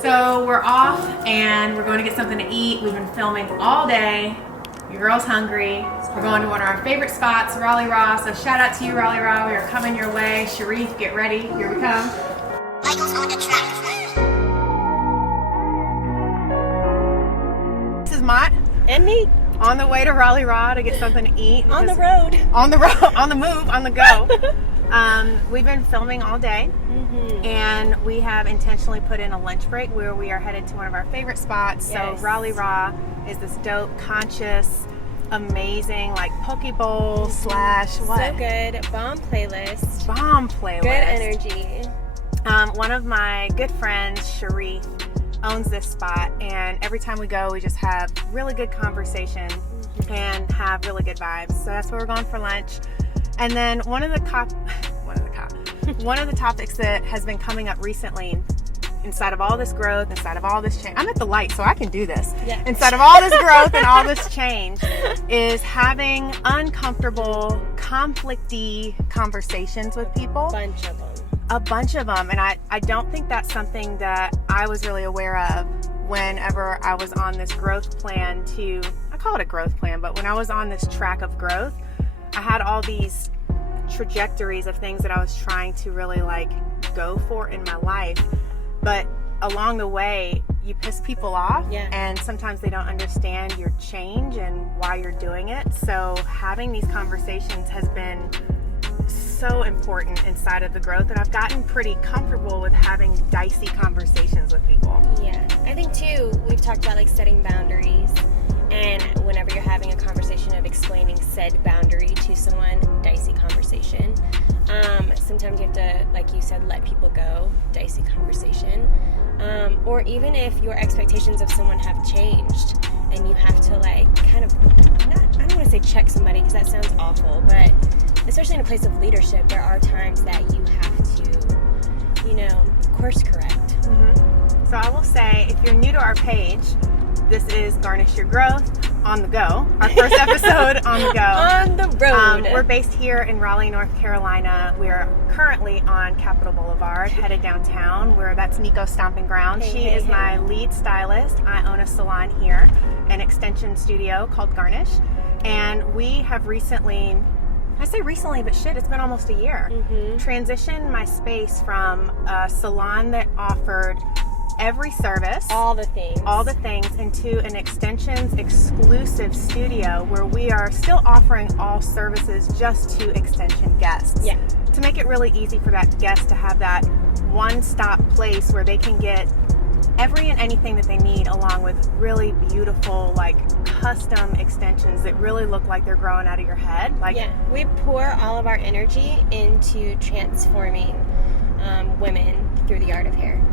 So we're off and we're going to get something to eat. We've been filming all day. Your girl's hungry. We're going to one of our favorite spots, Raleigh Raw. So shout out to you, Raleigh Raw. We are coming your way. Sharif, get ready. Here we come. Michael's on the track. This is Mott And me. on the way to Raleigh Raw to get something to eat. On the road. On the road, on the move, on the go. We've been filming all day, and we have intentionally put in a lunch break where we are headed to one of our favorite spots. Yes. So Raleigh Raw is this dope, conscious, amazing, like poke bowl slash what? So good. Bomb playlist. Bomb playlist. Good energy. One of my good friends, Sharif, owns this spot, and every time we go, we just have really good conversation and have really good vibes. So that's where we're going for lunch. And then one of the topics that has been coming up recently, inside of all this growth, inside of all this change, I'm at the light, so I can do this. Yeah. Inside of all this growth and all this change, is having uncomfortable, conflicty conversations with people. A bunch of them. And I don't think that's something that I was really aware of whenever I was on this growth plan I call it a growth plan, but when I was on this track of growth, I had all these trajectories of things that I was trying to really like go for in my life. But along the way, you piss people off, and sometimes they don't understand your change and why you're doing it. So having these conversations has been so important inside of the growth, and I've gotten pretty comfortable with having dicey conversations with people. Yeah, I think too, we've talked about like setting boundaries, and whenever you're having a conversation of explaining said boundary to someone, dicey conversation. Sometimes you have to, like you said, let people go, dicey conversation. Or even if your expectations of someone have changed and you have to like kind of, I don't want to say check somebody because that sounds awful, but especially in a place of leadership, there are times that you have to, course correct. So I will say, if you're new to our page, this is Garnish Your Growth on the go. Our first episode on the go. On the road. We're based here in Raleigh, North Carolina. We're currently on Capitol Boulevard, headed downtown, where that's Niko's stomping ground. She is my lead stylist. I own a salon here, an extension studio called Garnish. And we have recently, I say recently, but shit, it's been almost a year, transitioned my space from a salon that offered every service, all the things, into an extensions exclusive studio where we are still offering all services just to extension guests. Yeah. To make it really easy for that guest to have that one-stop place where they can get every and anything that they need, along with really beautiful, like custom extensions that really look like they're growing out of your head. We pour all of our energy into transforming women through the art of hair.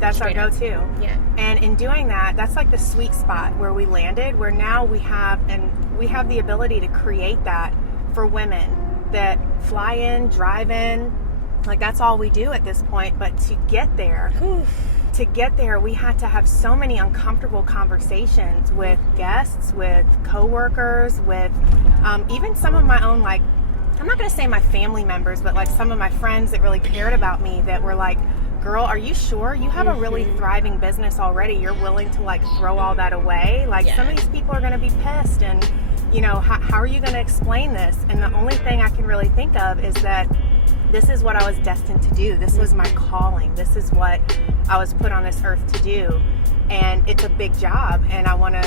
That's our go-to. Yeah. And in doing that, that's like the sweet spot where we landed, where now we have the ability to create that for women that fly in, drive in. Like, that's all we do at this point. But to get there, we had to have so many uncomfortable conversations with guests, with coworkers, with even some of my own, like, I'm not going to say my family members, but like some of my friends that really cared about me, that were like, girl, are you sure you have a really thriving business already? You're willing to like throw all that away? Some of these people are going to be pissed, and how are you going to explain this? And the only thing I can really think of is that this is what I was destined to do. This was my calling. This is what I was put on this earth to do. And it's a big job, and I want to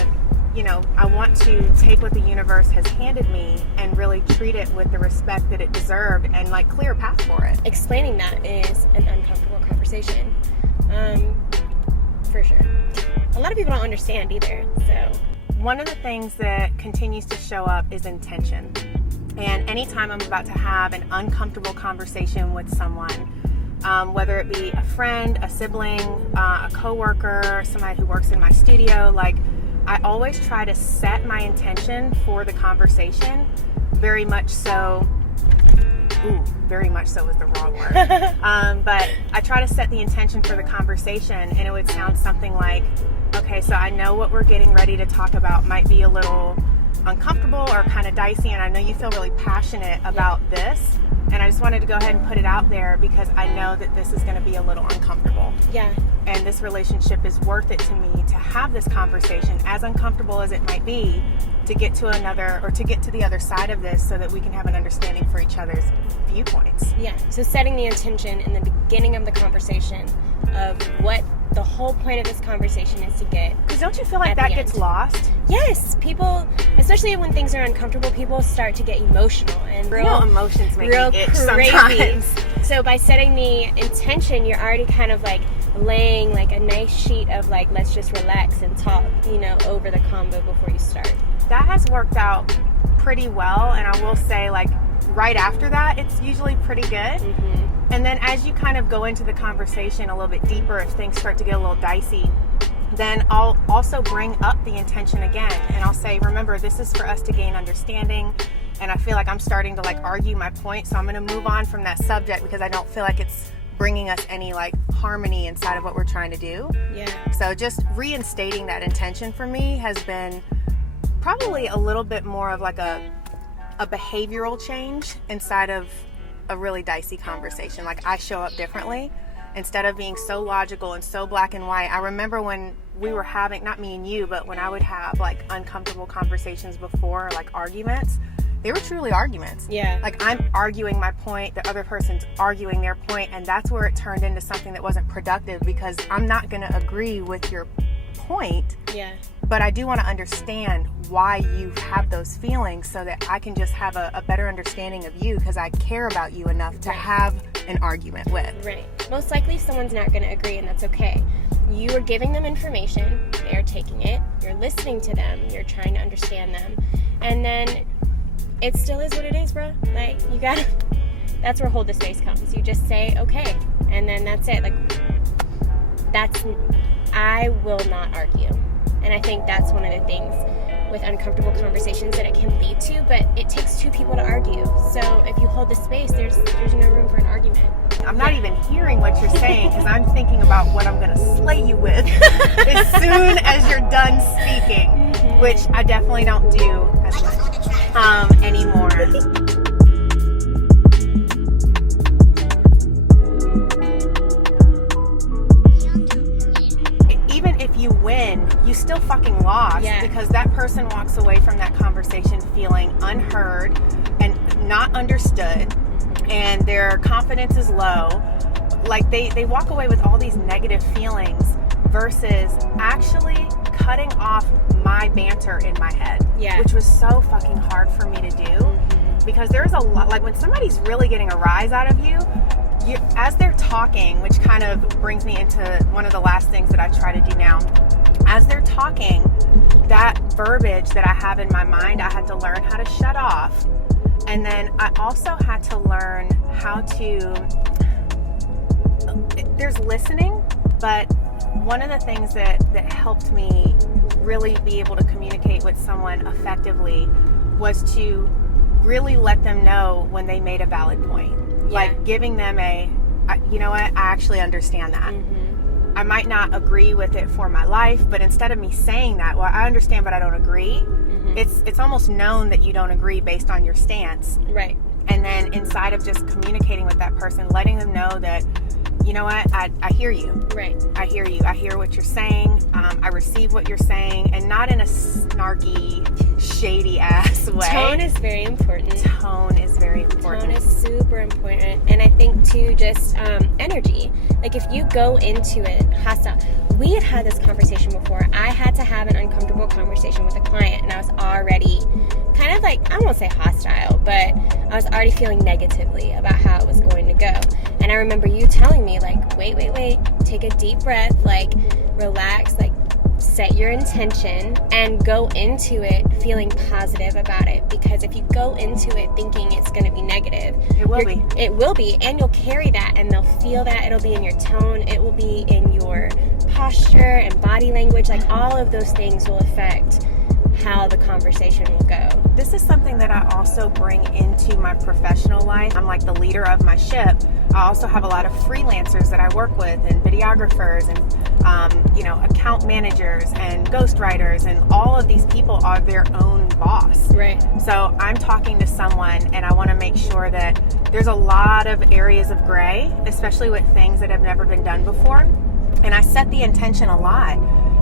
take what the universe has handed me and really treat it with the respect that it deserved, and like clear a path for it. Explaining that is an uncomfortable conversation, for sure. A lot of people don't understand either. So one of the things that continues to show up is intention. And anytime I'm about to have an uncomfortable conversation with someone, whether it be a friend, a sibling, a coworker, somebody who works in my studio, I always try to set my intention for the conversation. Very much so is the wrong word. But I try to set the intention for the conversation, and it would sound something like, okay, so I know what we're getting ready to talk about might be a little uncomfortable or kind of dicey, and I know you feel really passionate about this. And I just wanted to go ahead and put it out there because I know that this is going to be a little uncomfortable. Yeah. And this relationship is worth it to me to have this conversation, as uncomfortable as it might be, to get to the other side of this so that we can have an understanding for each other's viewpoints. Yeah. So setting the intention in the beginning of the conversation of what the whole point of this conversation is to get. Because don't you feel like that gets lost? Yes. People, especially when things are uncomfortable, people start to get emotional and real emotions make real me itch crazy. sometimes. So by setting the intention, you're already kind of like laying like a nice sheet of like, let's just relax and talk, over the combo before you start. That has worked out pretty well, and I will say, like, right after that, it's usually pretty good. Mm-hmm. And then as you kind of go into the conversation a little bit deeper, if things start to get a little dicey, then I'll also bring up the intention again, and I'll say, remember, this is for us to gain understanding, and I feel like I'm starting to like argue my point, so I'm going to move on from that subject because I don't feel like it's bringing us any like harmony inside of what we're trying to do. Yeah. So just reinstating that intention for me has been probably a little bit more of like a behavioral change inside of a really dicey conversation. Like, I show up differently instead of being so logical and so black and white. I remember when we were having, not me and you, but when I would have like uncomfortable conversations before, like arguments, they were truly arguments. Yeah. Like, I'm arguing my point, the other person's arguing their point, and that's where it turned into something that wasn't productive because I'm not going to agree with your point. Yeah. But I do want to understand why you have those feelings so that I can just have a better understanding of you because I care about you enough to have an argument with. Right. Most likely someone's not going to agree, and that's okay. You are giving them information, they're taking it, you're listening to them, you're trying to understand them, and then it still is what it is, bro. Like, you gotta, that's where hold the space comes. You just say, okay, and then that's it. Like, I will not argue. And I think that's one of the things with uncomfortable conversations that it can lead to, but it takes two people to argue. So if you hold the space, there's no room for an argument. I'm not even hearing what you're saying because I'm thinking about what I'm going to slay you with as soon as you're done speaking, which I definitely don't do as much anymore. If you win, you still fucking lost because that person walks away from that conversation feeling unheard and not understood, and their confidence is low. Like, they walk away with all these negative feelings versus actually cutting off my banter in my head, which was so fucking hard for me to do because there's a lot, like when somebody's really getting a rise out of you, as they're talking, which kind of brings me into one of the last things that I try to do now. As they're talking, that verbiage that I have in my mind, I had to learn how to shut off. And then I also had to learn how to, there's listening, but one of the things that helped me really be able to communicate with someone effectively was to really let them know when they made a valid point. Like giving them you know what, I actually understand that. I might not agree with it for my life, but instead of me saying that, well, I understand, but I don't agree, it's almost known that you don't agree based on your stance. Right. And then inside of just communicating with that person, letting them know that, you know what, I hear you. Right. I hear you. I hear what you're saying. I receive what you're saying, and not in a snarky, shady ass way. Tone is very important. Tone is very important. Tone is super important. And I think too, just energy. Like, if you go into it hostile, we had this conversation before. I had to have an uncomfortable conversation with a client, and I was already kind of like, I won't say hostile, but I was already feeling negatively about how it was going to go. And I remember you telling me, like, wait, take a deep breath, like, relax, like, set your intention and go into it feeling positive about it, because if you go into it thinking it's going to be negative, it will be, and you'll carry that, and they'll feel that. It'll be in your tone, it will be in your posture and body language. Like, all of those things will affect how the conversation will go. This is something that I also bring into my professional life. I'm like the leader of my ship. I also have a lot of freelancers that I work with, and videographers, and account managers and ghostwriters, and all of these people are their own boss. Right. So I'm talking to someone, and I want to make sure that there's a lot of areas of gray, especially with things that have never been done before. And I set the intention a lot.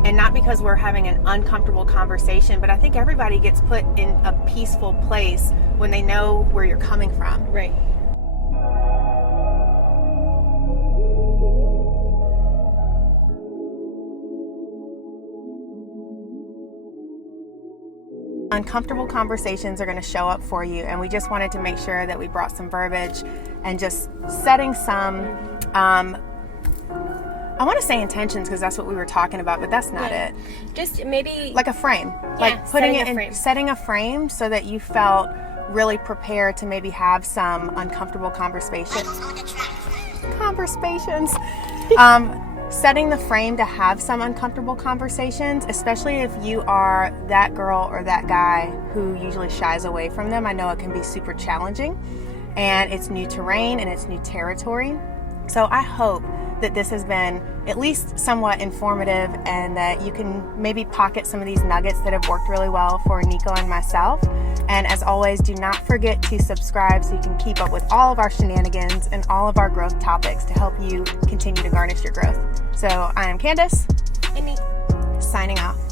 And not because we're having an uncomfortable conversation, but I think everybody gets put in a peaceful place when they know where you're coming from. Right. Uncomfortable conversations are going to show up for you, and we just wanted to make sure that we brought some verbiage and just setting some I want to say intentions because that's what we were talking about, but that's not it. Just maybe like a frame, like putting it in, setting a frame so that you felt really prepared to maybe have some uncomfortable conversations. Setting the frame to have some uncomfortable conversations, especially if you are that girl or that guy who usually shies away from them. I know it can be super challenging, and it's new terrain and it's new territory. So I hope that this has been at least somewhat informative, and that you can maybe pocket some of these nuggets that have worked really well for Niko and myself. And as always, do not forget to subscribe so you can keep up with all of our shenanigans and all of our growth topics to help you continue to garnish your growth. So I am Candice, and me, signing off.